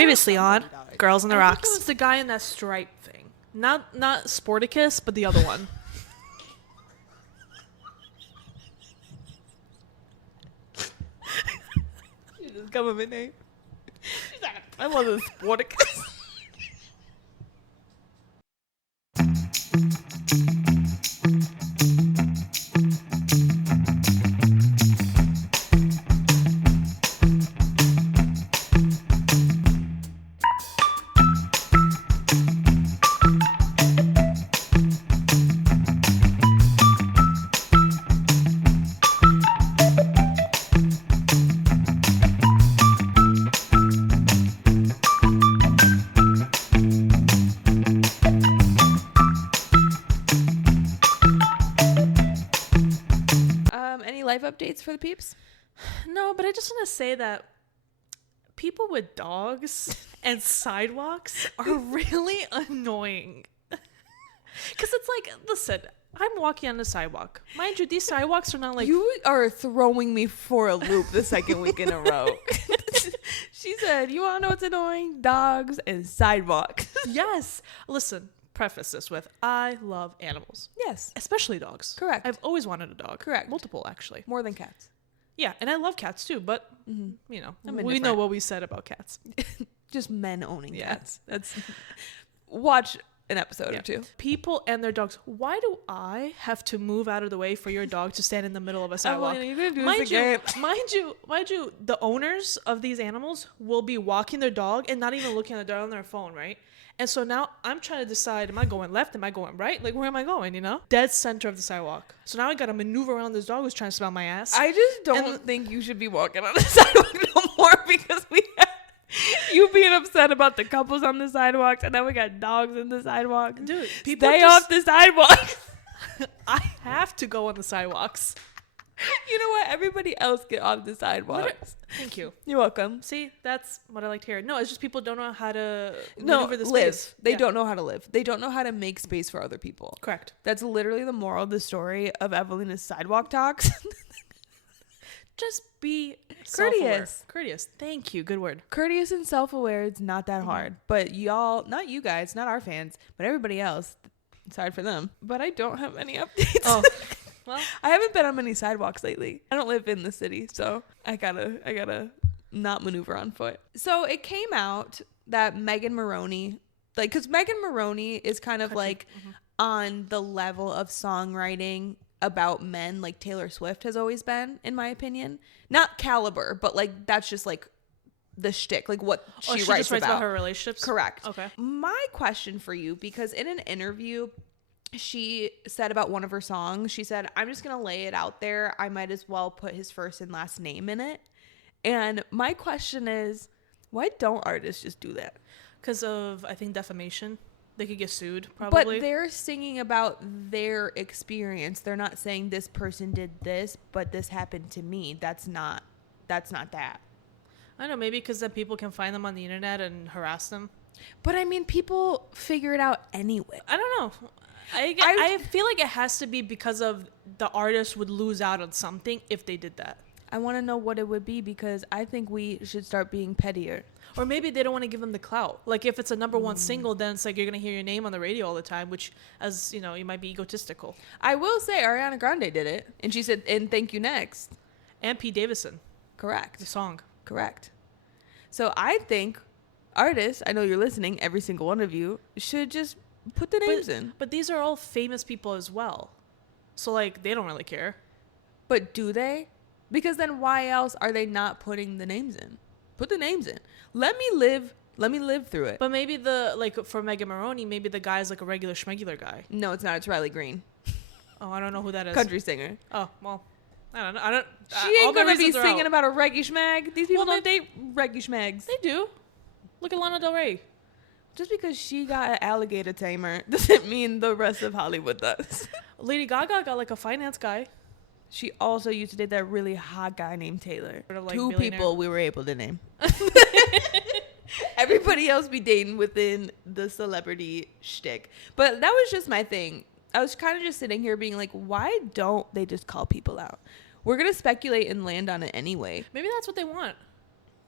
Previously on Girls on the I Rocks. think it was the guy in that stripe thing. Not Sporticus, but the other one. You just come up with a name. I love the Sporticus. Any life updates for the peeps? No, but I just want to say that people with dogs and sidewalks are really annoying. Because it's like, listen, I'm walking on the sidewalk. Mind you, these sidewalks are not like... You are throwing me for a loop the second week in a row. She said, you want to know what's annoying? Dogs and sidewalks. Yes. Listen, preface this with, I love animals. Yes. Especially dogs. Correct. I've always wanted a dog. Correct. Multiple, actually. More than cats. Yeah, and I love cats too, but, you know, I'm we indifferent. know what we said about cats. Just men owning Yeah. cats. That's watch an episode or two. People and their dogs. Why do I have to move out of the way for your dog to stand in the middle of a sidewalk? You're gonna do Mind this you, again. mind you, the owners of these animals will be walking their dog and not even looking at their on their phone, right? And so now I'm trying to decide, am I going left? Am I going right? Like, where am I going, you know? Dead center of the sidewalk. So now I got to maneuver around this dog who's trying to smell my ass. I just don't think you should be walking on the sidewalk no more because we have you being upset about the couples on the sidewalks and then we got dogs in the sidewalk. Dude, people stay just- off the sidewalk. I have to go on the sidewalks. You know what? Everybody else get off the sidewalks. Thank you. You're welcome. See, that's what I like to hear. No, it's just people don't know how to No, maneuver the live. space. They Yeah. don't know how to live. They don't know how to make space for other people. Correct. That's literally the moral of the story of Evelina's sidewalk talks. Just be Courteous. Courteous. Thank you. Good word. Courteous and self-aware. It's not that hard. But y'all, not you guys, not our fans, but everybody else, sorry for them. But I don't have any updates. Oh, well, I haven't been on many sidewalks lately. I don't live in the city, so I gotta not maneuver on foot. So it came out that Megan Moroney, like, because Megan Moroney is kind of like on the level of songwriting about men like Taylor Swift has always been, in my opinion. Not caliber, but like that's just like the shtick, like what she she writes just writes about. about her relationships. Correct. Okay. My question for you, because in an interview, she said about one of her songs, she said, I'm just going to lay it out there. I might as well put his first and last name in it. And my question is, why don't artists just do that? Because of, I think, defamation. They could get sued, probably. But they're singing about their experience. They're not saying this person did this, but this happened to me. That's not that. I don't know, maybe because then people can find them on the internet and harass them. But I mean, people figure it out anyway. I don't know. I feel like it has to be because of the artist would lose out on something if they did that. I want to know what it would be because I think we should start being pettier. Or maybe they don't want to give them the clout. Like if it's a number one single, then it's like you're going to hear your name on the radio all the time, which, as you know, you might be egotistical. I will say Ariana Grande did it. And she said, and thank you next. And Pete Davidson, Correct. the song. Correct. So I think artists, I know you're listening, every single one of you, should just put the names in. But these are all famous people as well. So, like, they don't really care. But do they? Because then why else are they not putting the names in? Put the names in. Let me live through it. But maybe for Megan Moroney, maybe the guy's like a regular schmegular guy. No, it's not. It's Riley Green. Oh, I don't know who that is. Country singer. Oh, well, I don't know. She ain't all the going to be reasons are singing out. about a reggae schmag. These people Well, don't date reggae schmags. They do. Look at Lana Del Rey. Just because she got an alligator tamer doesn't mean the rest of Hollywood does. Lady Gaga got like a finance guy. She also used to date that really hot guy named Taylor. Sort of like Two billionaire. people we were able to name. Everybody else be dating within the celebrity shtick. But that was just my thing. I was kind of just sitting here being like, why don't they just call people out? We're going to speculate and land on it anyway. Maybe that's what they want.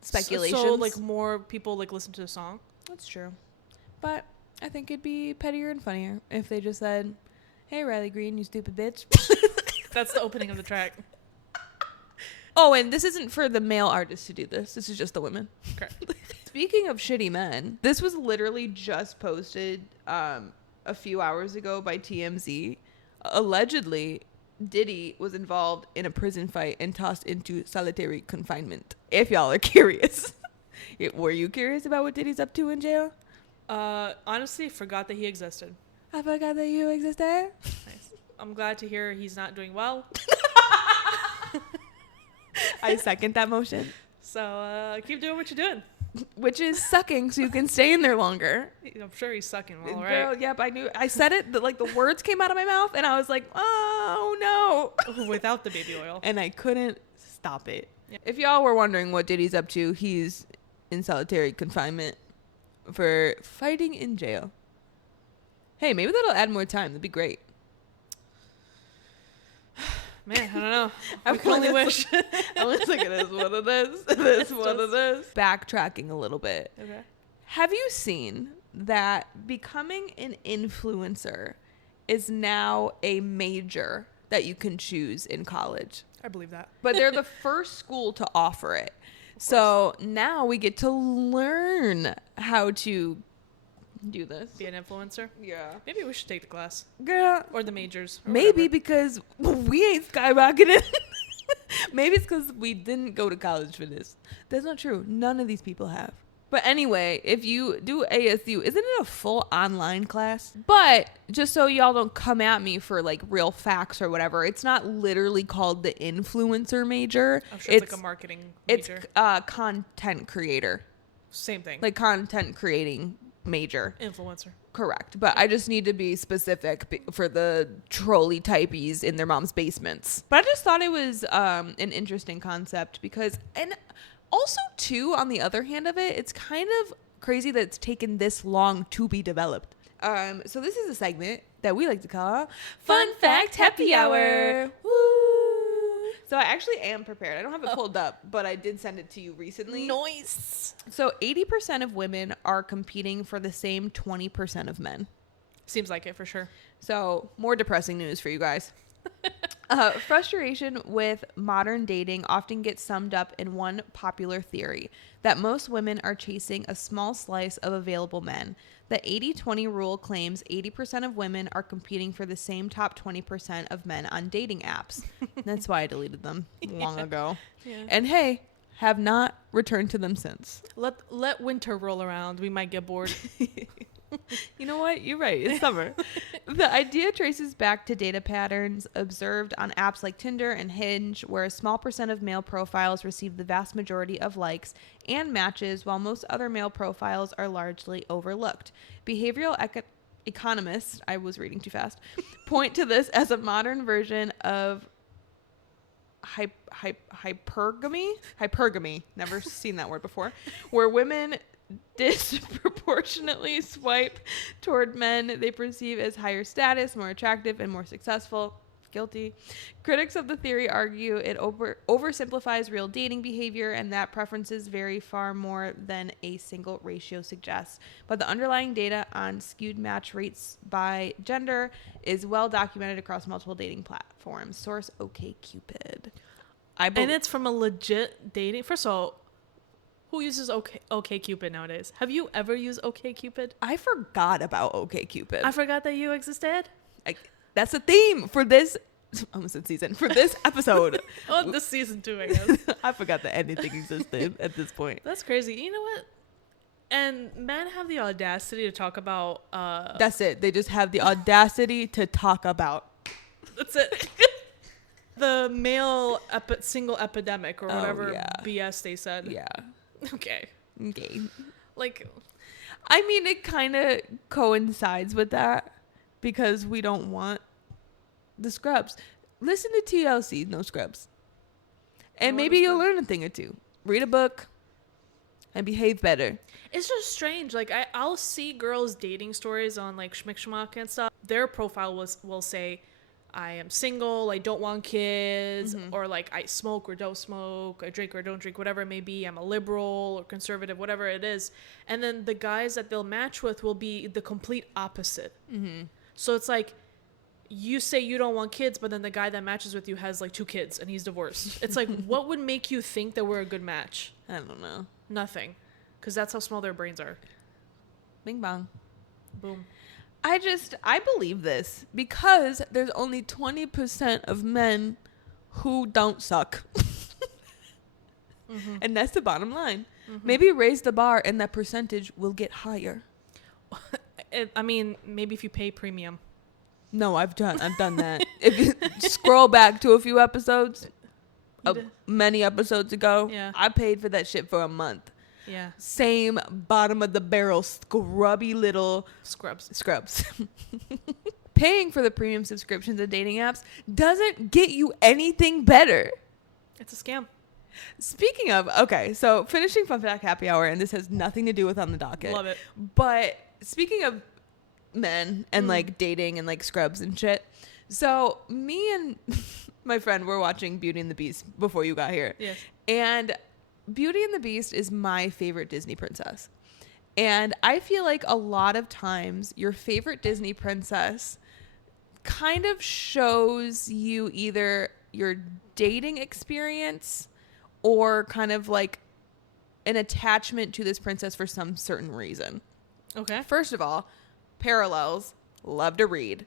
speculations. So like more people like listen to the song. That's true. But I think it'd be pettier and funnier if they just said, "Hey, Riley Green, you stupid bitch." That's the opening of the track. Oh, and this isn't for the male artists to do this. This is just the women. Correct. Speaking of shitty men, this was literally just posted a few hours ago by TMZ. Allegedly, Diddy was involved in a prison fight and tossed into solitary confinement. If y'all are curious. Were you curious about what Diddy's up to in jail? Honestly, forgot that he existed. I forgot that you existed. Nice. I'm glad to hear he's not doing well. I second that motion. So keep doing what you're doing. Which is sucking so you can stay in there longer. I'm sure he's sucking well, Girl, right? yep, I knew. I said it, like the words came out of my mouth and I was like, oh no. Without the baby oil. And I couldn't stop it. Yeah. If y'all were wondering what Diddy's up to, he's in solitary confinement for fighting in jail. Hey, maybe that'll add more time. That'd be great. Man, I don't know. I We can only wish. I was like, it is what it is. It is what it is. Backtracking a little bit. Okay. Have you seen that becoming an influencer is now a major that you can choose in college? I believe that. But they're the first school to offer it. So now we get to learn how to do this. Be an influencer. Yeah. Maybe we should take the class. Girl, Or the majors. Or maybe whatever. because we ain't skyrocketing. Maybe it's because we didn't go to college for this. That's not true. None of these people have. But anyway, if you do ASU, isn't it a full online class? But just so y'all don't come at me for like real facts or whatever, it's not literally called the influencer major. I'm sure it's like a marketing major. It's content creator. Same thing. Like content creating major. Influencer. Correct. But I just need to be specific for the trolley typies in their mom's basements. But I just thought it was an interesting concept because, and also too, on the other hand of it, it's kind of crazy that it's taken this long to be developed. So this is a segment that we like to call Fun Fact Happy Hour. Woo! So I actually am prepared. I don't have it pulled up, but I did send it to you recently. Nice. So 80% of women are competing for the same 20% of men. Seems like it for sure. So more depressing news for you guys. Frustration with modern dating often gets summed up in one popular theory, that most women are chasing a small slice of available men. The 80-20 rule claims 80% of women are competing for the same top 20% of men on dating apps. That's why I deleted them long ago. Yeah. And hey, have not returned to them since. Let winter roll around. We might get bored. You know what? You're right. It's summer. The idea traces back to data patterns observed on apps like Tinder and Hinge, where a small percent of male profiles receive the vast majority of likes and matches, while most other male profiles are largely overlooked. Behavioral economists, I was reading too fast, point to this as a modern version of hypergamy, never seen that word before, where women disproportionately swipe toward men they perceive as higher status, more attractive, and more successful. Guilty. Critics of the theory argue it oversimplifies real dating behavior and that preferences vary far more than a single ratio suggests. But the underlying data on skewed match rates by gender is well documented across multiple dating platforms. Source OkCupid. And it's from a legit dating. First of all, who uses OkCupid nowadays? Have you ever used OkCupid? I forgot about OkCupid. I forgot that you existed. That's the theme for this. I almost said season. For this episode. Oh, this season 2, I guess. I forgot that anything existed at this point. That's crazy. You know what? And men have the audacity to talk about. That's it. They just have the audacity to talk about. That's it. The male single epidemic or whatever BS they said. Yeah. Okay. Like, I mean, it kind of coincides with that because we don't want the scrubs. Listen to TLC, no scrubs. And maybe you'll learn a thing or two. Read a book and behave better. It's just strange. Like, I'll see girls' dating stories on, like, Schmick Schmuck and stuff. Their profile will say, I am single, I don't want kids, or like I smoke or don't smoke, I drink or don't drink, whatever it may be. I'm a liberal or conservative, whatever it is. And then the guys that they'll match with will be the complete opposite. So it's like, you say you don't want kids, but then the guy that matches with you has like 2 kids and he's divorced. It's like, what would make you think that we're a good match? I don't know. Nothing. Because that's how small their brains are. Bing bong. Boom. I believe this because there's only 20% of men who don't suck. And that's the bottom line. Maybe raise the bar and that percentage will get higher. I mean, maybe if you pay premium. No, I've done that. If you scroll back to a few episodes, many episodes ago, I paid for that shit for a month. Yeah. Same bottom of the barrel, scrubby little scrubs. Paying for the premium subscriptions of dating apps doesn't get you anything better. It's a scam. Speaking of, okay, so finishing Fun Fact Happy Hour, and this has nothing to do with On the Docket. Love it. But speaking of men and like dating and like scrubs and shit, so me and my friend were watching Beauty and the Beast before you got here. Yes. And Beauty and the Beast is my favorite Disney princess. And I feel like a lot of times your favorite Disney princess kind of shows you either your dating experience or kind of like an attachment to this princess for some certain reason. Okay. First of all, parallels, love to read.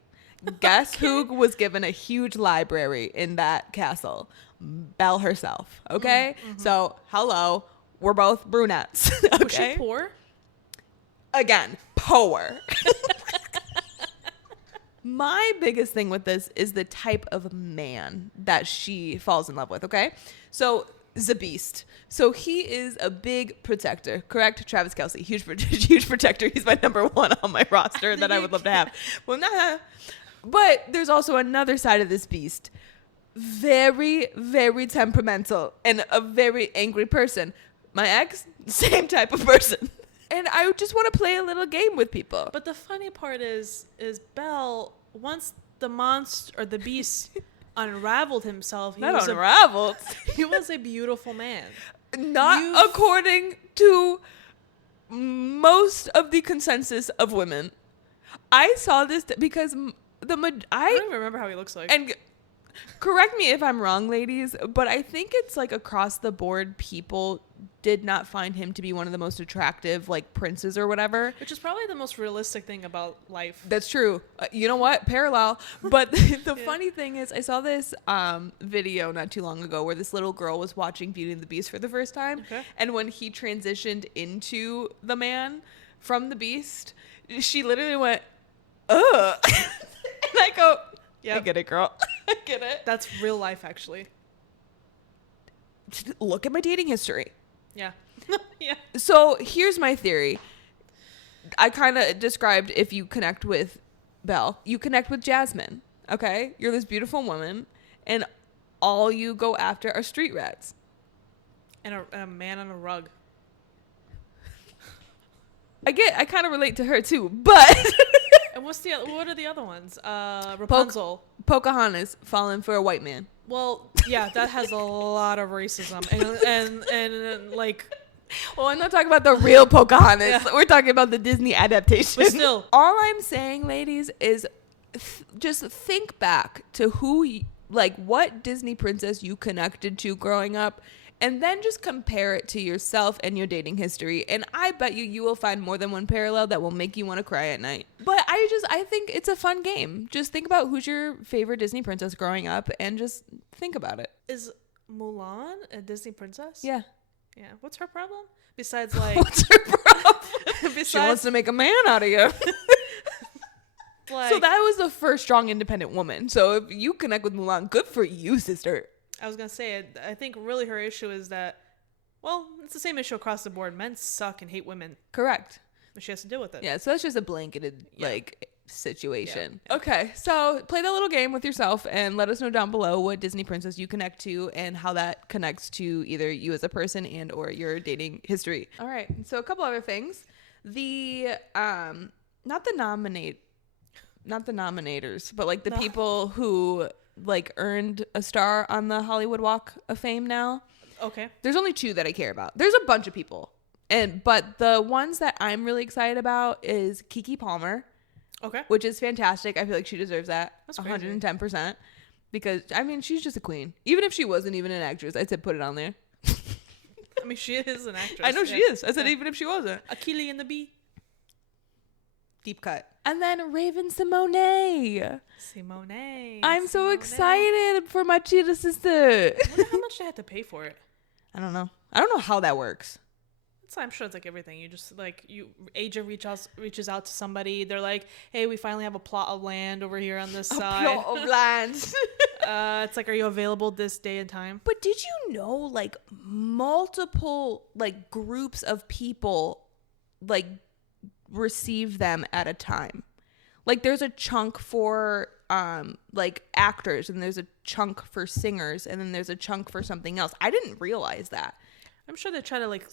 Guess who was given a huge library in that castle? Belle herself. Okay? So, hello. We're both brunettes. Okay? Was she poor? Again, poor. My biggest thing with this is the type of man that she falls in love with, okay? So, the Beast. So, he is a big protector, correct? Travis Kelce, huge protector. He's my number 1 on my roster that I would love to have. Well, nah. But there's also another side of this Beast. Very, very temperamental and a very angry person. My ex, same type of person. And I just want to play a little game with people. But the funny part is Belle, once the monster or the Beast unraveled himself, he was a beautiful man. Not according to most of the consensus of women. I saw this because I don't even remember how he looks like. And correct me if I'm wrong, ladies, but I think it's like across the board, people did not find him to be one of the most attractive, like, princes or whatever. Which is probably the most realistic thing about life. That's true. You know what? Parallel. But the funny thing is, I saw this video not too long ago where this little girl was watching Beauty and the Beast for the first time. Okay. And when he transitioned into the man from the Beast, she literally went, ugh. And I go, I get it, girl. I get it. That's real life, actually. Look at my dating history. Yeah. Yeah. So here's my theory. I kind of described if you connect with Belle, you connect with Jasmine. Okay? You're this beautiful woman, and all you go after are street rats. And a man on a rug. I kind of relate to her too, but... And what are the other ones? Rapunzel. Pocahontas falling for a white man. Well, yeah, that has a lot of racism and like. Well, I'm not talking about the real Pocahontas. Yeah. We're talking about the Disney adaptation. But still, all I'm saying, ladies, is just think back to what Disney princess you connected to growing up, and then just compare it to yourself and your dating history. And I bet you will find more than one parallel that will make you want to cry at night. But I think it's a fun game. Just think about who's your favorite Disney princess growing up and just think about it. Is Mulan a Disney princess? Yeah. Yeah. What's her problem? Besides, like... What's her problem? She wants to make a man out of you. Like, so that was the first strong independent woman. So if you connect with Mulan, good for you, sister. I was going to say, I think really her issue is that, well, it's the same issue across the board. Men suck and hate women. Correct. But she has to deal with it. Yeah, so that's just a blanketed, situation. Yeah. Okay, so play that little game with yourself and let us know down below what Disney princess you connect to and how that connects to either you as a person and or your dating history. All right, so a couple other things. The, not the nominate not the nominators, but like the No. people who like earned a star on the Hollywood Walk of Fame now. Okay. There's only 2 that I care about. There's a bunch of people. But the ones that I'm really excited about is Keke Palmer, Okay. which is fantastic. I feel like she deserves that. That's crazy. 110%. Because, I mean, she's just a queen. Even if she wasn't even an actress, I'd say put it on there. I mean, she is an actress. I know she is. I said even if she wasn't. Achille and the Bee. Deep cut. And then Raven-Symoné. Symoné. I'm so excited for my cheetah sister. I wonder how much they had to pay for it. I don't know. I don't know how that works. I'm sure it's like everything. You just like agent reaches out to somebody. They're like, hey, we finally have a plot of land over here on this side. A plot of land. It's like, are you available this day and time? But did you know like multiple like groups of people like receive them at a time? Like there's a chunk for like actors, and there's a chunk for singers, and then there's a chunk for something else. I didn't realize that. I'm sure they try to like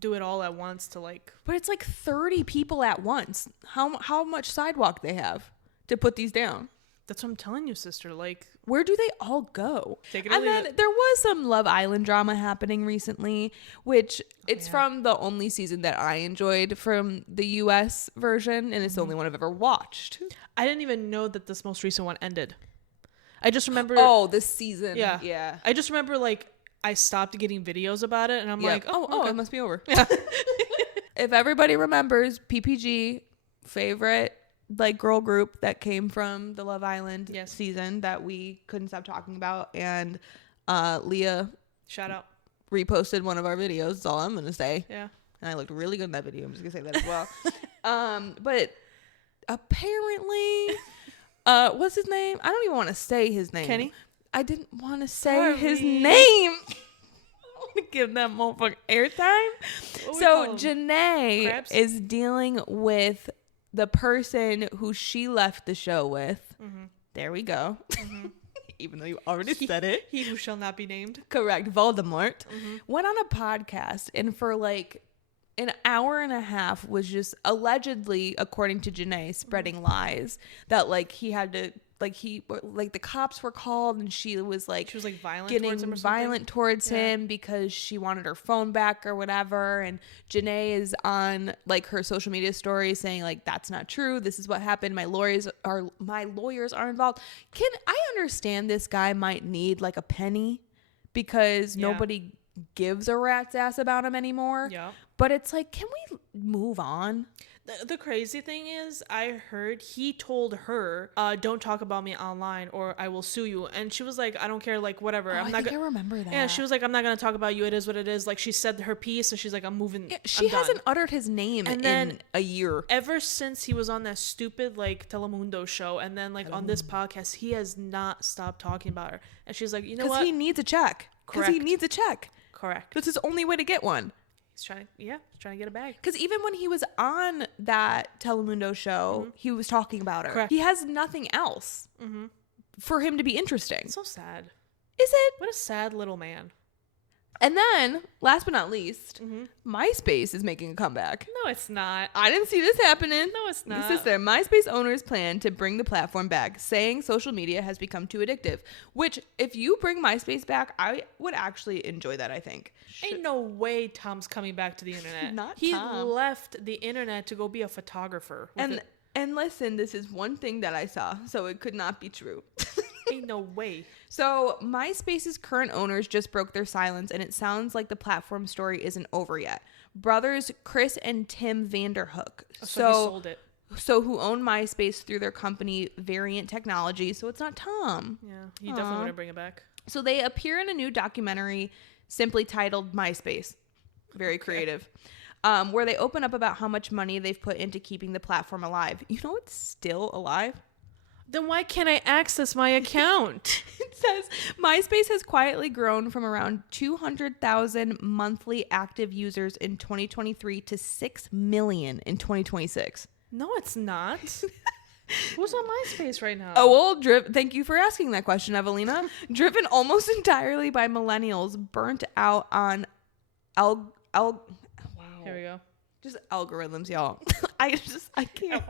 do it all at once to like. But it's like 30 people at once. How much sidewalk they have to put these down? That's what I'm telling you, sister. Like, where do they all go? Take it or And leave then it. there was some Love Island drama happening recently, which it's from the only season that I enjoyed from the US version, and it's the only one I've ever watched. I didn't even know that this most recent one ended. I just remember. Oh, this season. Yeah. Yeah. I just remember like I stopped getting videos about it, and I'm like, oh, okay. it must be over. Yeah. If everybody remembers, PPG, favorite like girl group that came from the Love Island season that we couldn't stop talking about, and Leah Shout out. reposted one of our videos. That's all I'm gonna say. Yeah. And I looked really good in that video. I'm just gonna say that as well. But apparently, what's his name? I don't even want to say his name. Kenny? I didn't want to say his Sorry. name. I want to give that motherfucker airtime. What we So call 'em? Janae Crabs? is dealing with the person who she left the show with. Mm-hmm. There we go. Even though you already said it. He who shall not be named. Correct. Voldemort went on a podcast, and for like an hour and a half was just allegedly, according to Janae, spreading lies that like he had to like the cops were called, and she was She was like violent getting towards him or something? violent towards him because she wanted her phone back or whatever. And Janae is on like her social media story saying like, that's not true. This is what happened. My lawyers are involved. I understand this guy might need like a penny because nobody gives a rat's ass about him anymore. Yeah. But it's like, can we move on? The crazy thing is, I heard he told her, don't talk about me online or I will sue you. And she was like, I don't care, like, whatever. I remember that. Yeah, she was like, I'm not going to talk about you. It is what it is. Like, she said her piece, and she's like, I'm moving. She I'm done. hasn't uttered his name in a year. Ever since he was on that stupid, like, Telemundo show, and then, like, on this podcast, he has not stopped talking about her. And she's like, you know what? Because he needs a check. Because he Correct. needs a check. Correct. That's his only way to get one. He's trying to get a bag. Because even when he was on that Telemundo show, he was talking about her. Correct. He has nothing else for him to be interesting. It's so sad. Is it? What a sad little man. And then, last but not least, MySpace is making a comeback. No, it's not. I didn't see this happening. No, it's not. This is their MySpace owners plan to bring the platform back, saying social media has become too addictive. Which, if you bring MySpace back, I would actually enjoy that, I think. Ain't no way Tom's coming back to the internet. Not he Tom. left the internet to go be a photographer. And listen, this is one thing that I saw, so it could not be true. Ain't no way. So MySpace's current owners just broke their silence, and it sounds like the platform story isn't over yet. Brothers Chris and Tim Vanderhook. So he sold it. So who own MySpace through their company Variant Technology. So it's not Tom. Yeah, he definitely want to bring it back. So they appear in a new documentary simply titled MySpace. Very creative. Where they open up about how much money they've put into keeping the platform alive. You know it's still alive? Then why can't I access my account? It says MySpace has quietly grown from around 200,000 monthly active users in 2023 to 6 million in 2026. No, it's not. Who's on MySpace right now? Oh, well, thank you for asking that question, Evelina. Driven almost entirely by millennials burnt out on Here we go. just algorithms, y'all. I can't.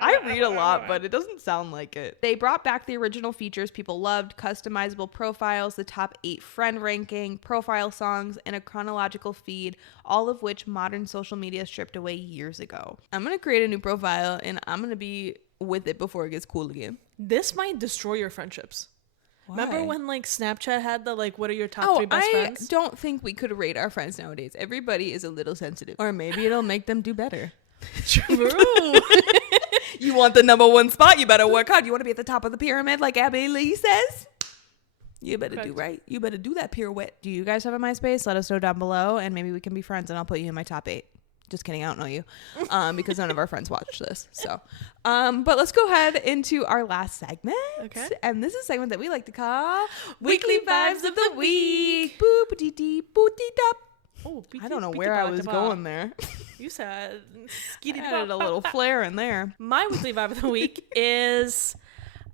I read a lot, but it doesn't sound like it. They brought back the original features people loved, customizable profiles, the top 8 friend ranking, profile songs, and a chronological feed, all of which modern social media stripped away years ago. I'm going to create a new profile and I'm going to be with it before it gets cool again. This might destroy your friendships. Why? Remember when like Snapchat had the like, what are your top 3 best friends? I don't think we could rate our friends nowadays. Everybody is a little sensitive. Or maybe it'll make them do better. True. You want the number 1 spot, you better work hard. You want to be at the top of the pyramid like Abby Lee says? You better do right. You better do that pirouette. Do you guys have a MySpace? Let us know down below and maybe we can be friends and I'll put you in my top 8. Just kidding, I don't know you, because none of our friends watch this. So, but let's go ahead into our last segment. Okay. And this is a segment that we like to call Weekly Vibes of the Week. Boop-a-dee-dee, boop-dee-dop. Oh, I don't know where I was going there. You said I added a little flair in there. My weekly vibe of the week is,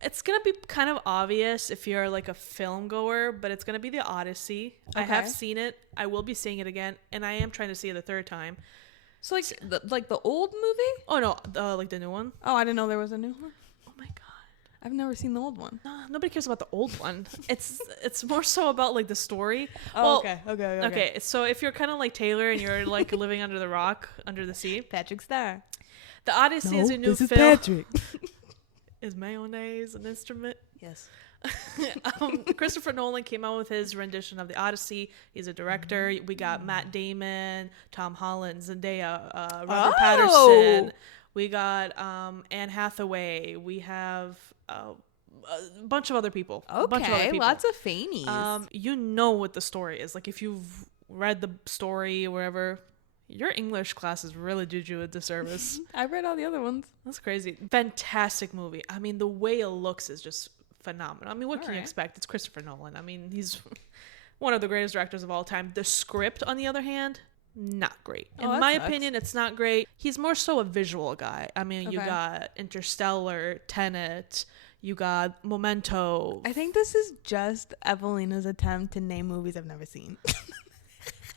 it's going to be kind of obvious if you're like a film goer, but it's going to be The Odyssey. Okay. I have seen it. I will be seeing it again. And I am trying to see it a 3rd time. So like the old movie? Oh no, like the new one. Oh, I didn't know there was a new one. Oh my god, I've never seen the old one. No, nobody cares about the old one. It's more so about like the story. Oh, well, okay. So if you're kind of like Taylor and you're like living under the rock, under the sea, Patrick Star. The Odyssey is a new film. Patrick. Is mayonnaise an instrument? Yes. Christopher Nolan came out with his rendition of The Odyssey. He's a director. We got Matt Damon, Tom Holland, Zendaya, Robert Pattinson. We got Anne Hathaway. We have a bunch of other people. Okay, lots of famies. You know what the story is. Like if you've read the story or wherever, your English classes really did you a disservice. I read all the other ones. That's crazy. Fantastic movie. I mean, the way it looks is just phenomenal. I mean, what can you expect? It's Christopher Nolan. I mean, he's one of the greatest directors of all time. The script, on the other hand, not great. In my opinion, it's not great. He's more so a visual guy. I mean, you got Interstellar, Tenet, you got Memento. I think this is just Evelina's attempt to name movies I've never seen.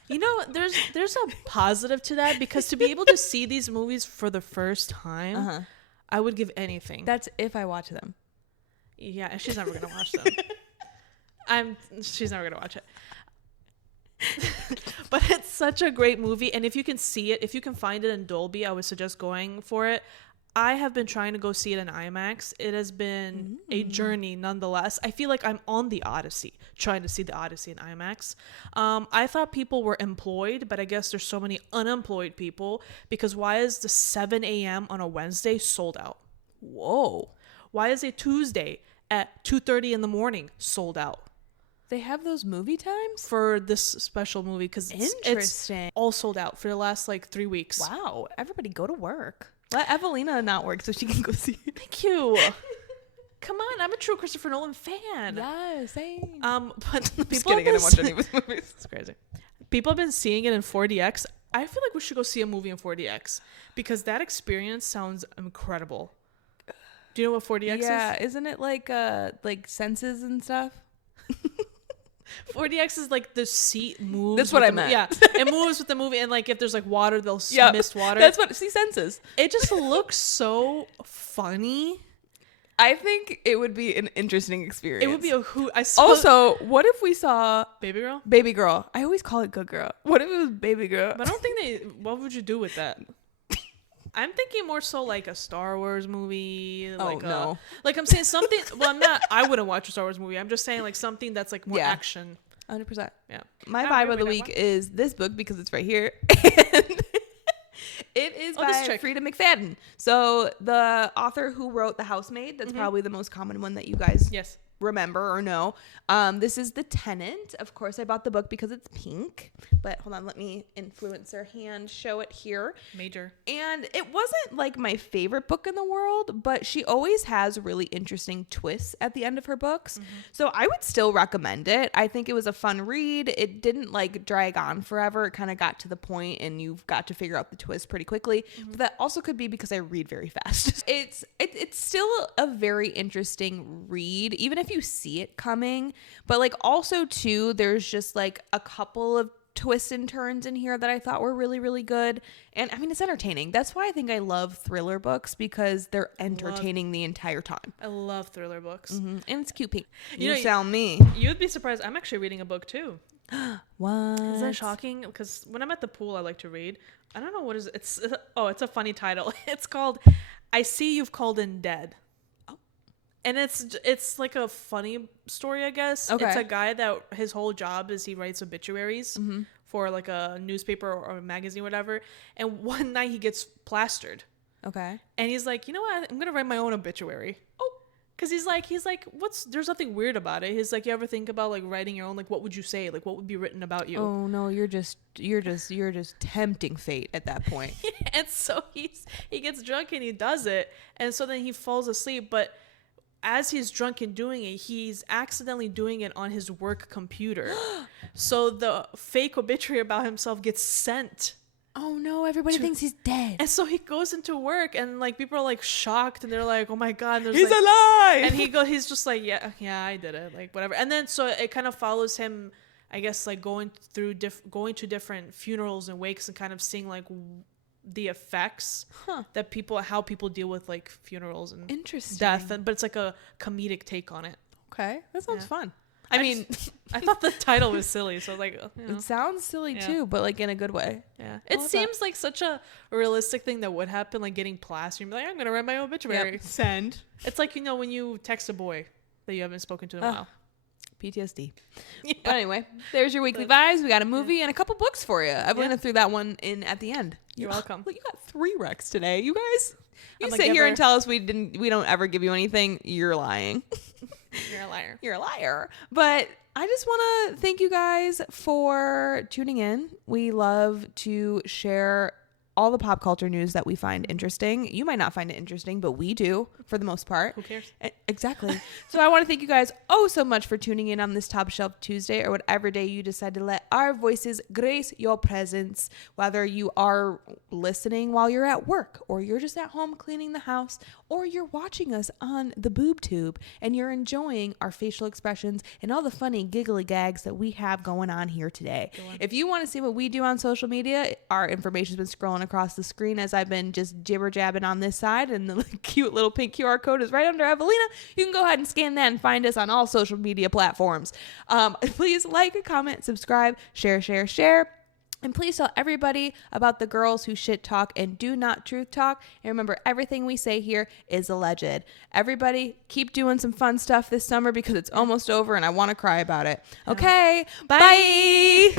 You know, there's a positive to that, because to be able to see these movies for the first time, I would give anything. That's if I watch them. Yeah, and she's never gonna watch them. She's never gonna watch it. But it's such a great movie, and if you can see it, if you can find it in Dolby, I would suggest going for it. I have been trying to go see it in IMAX. It has been a journey nonetheless. I feel like I'm on the Odyssey, trying to see the Odyssey in IMAX. I thought people were employed, but I guess there's so many unemployed people, because why is the 7 a.m. on a Wednesday sold out? Whoa. Why is a Tuesday at 2:30 in the morning sold out? They have those movie times? For this special movie, because it's all sold out for the last like 3 weeks. Wow. Everybody go to work. Let Evelina not work so she can go see it. Thank you. Come on, I'm a true Christopher Nolan fan. Yeah, same. But People I didn't watch any of his movies. It's crazy. People have been seeing it in 4DX. I feel like we should go see a movie in 4DX, because that experience sounds incredible. Do you know what 4DX is? Yeah, isn't it like senses and stuff? 4DX is like the seat moves. That's what I meant. Yeah, it moves with the movie, and like if there's like water, they'll mist water. That's what senses. It just looks so funny. I think it would be an interesting experience. It would be a hoot. Also, what if we saw Baby Girl? Baby Girl. I always call it Good Girl. What if it was Baby Girl? But I don't think what would you do with that? I'm thinking more so like a Star Wars movie. No. Like I'm saying something. Well, I wouldn't watch a Star Wars movie. I'm just saying like something that's like more action. 100%. Yeah. My vibe of the week is this book, because it's right here. And it is by Frida McFadden. So the author who wrote The Housemaid, that's probably the most common one that you guys remember or know. This is The Tenant. Of course, I bought the book because it's pink. But hold on, let me influencer hand show it here. Major. And it wasn't like my favorite book in the world, but she always has really interesting twists at the end of her books. So I would still recommend it. I think it was a fun read. It didn't like drag on forever. It kind of got to the point and you've got to figure out the twist pretty quickly. But that also could be because I read very fast. It's still a very interesting read, even if you see it coming. But like also too, there's just like a couple of twists and turns in here that I thought were really, really good. And I mean, it's entertaining. That's why I think I love thriller books, because they're entertaining the entire time. I love thriller books. And it's cute pink. You know, sound me. You'd be surprised. I'm actually reading a book too. What? Isn't that shocking? Because when I'm at the pool, I like to read. I don't know what is it's a funny title. It's called I See You've Called In Dead. Oh. And it's like a funny story, I guess. Okay. It's a guy that his whole job is he writes obituaries for like a newspaper or a magazine or whatever. And one night he gets plastered. Okay. And he's like, you know what? I'm going to write my own obituary. Oh. Because he's like, there's nothing weird about it. He's like, you ever think about like writing your own, like, what would you say? Like, what would be written about you? Oh no, you're just tempting fate at that point. And so he gets drunk and he does it. And so then he falls asleep. But as he's drunk and doing it, he's accidentally doing it on his work computer. So the fake obituary about himself gets sent. Oh no, everybody thinks he's dead. And so he goes into work and like people are like shocked and they're like, oh my God. And he's like, alive. And he's just like, yeah, I did it. Like whatever. And then so it kind of follows him, I guess, like going to different funerals and wakes and kind of seeing like the effects that how people deal with like funerals and death. But it's like a comedic take on it. Okay. That sounds fun. I mean, I thought the title was silly, so I was like, it sounds silly too, but like in a good way. Yeah, it seems like such a realistic thing that would happen, like getting plastered. You're like, I'm gonna write my own obituary. Yep. Send. It's like, you know, when you text a boy that you haven't spoken to in a while. PTSD. Yeah. But anyway, there's your weekly vibes. We got a movie and a couple books for you. Evelina threw that one in at the end. You're welcome. Look, you got 3 recs today. You guys, you sit here and tell us we don't ever give you anything. You're lying. You're a liar. You're a liar. But I just want to thank you guys for tuning in. We love to share all the pop culture news that we find interesting. You might not find it interesting, but we do for the most part. Who cares? Exactly. So I want to thank you guys so much for tuning in on this Top Shelf Tuesday or whatever day you decide to let our voices grace your presence, whether you are listening while you're at work or you're just at home cleaning the house or you're watching us on the boob tube and you're enjoying our facial expressions and all the funny giggly gags that we have going on here today. If you want to see what we do on social media, our information's been scrolling across the screen as I've been just jibber jabbing on this side, and the cute little pink QR code is right under Evelina. You can go ahead and scan that and find us on all social media platforms. Please like, comment, subscribe, share. And please tell everybody about the girls who shit talk and do not truth talk. And remember, everything we say here is alleged. Everybody, keep doing some fun stuff this summer because it's almost over and I want to cry about it. Okay, bye.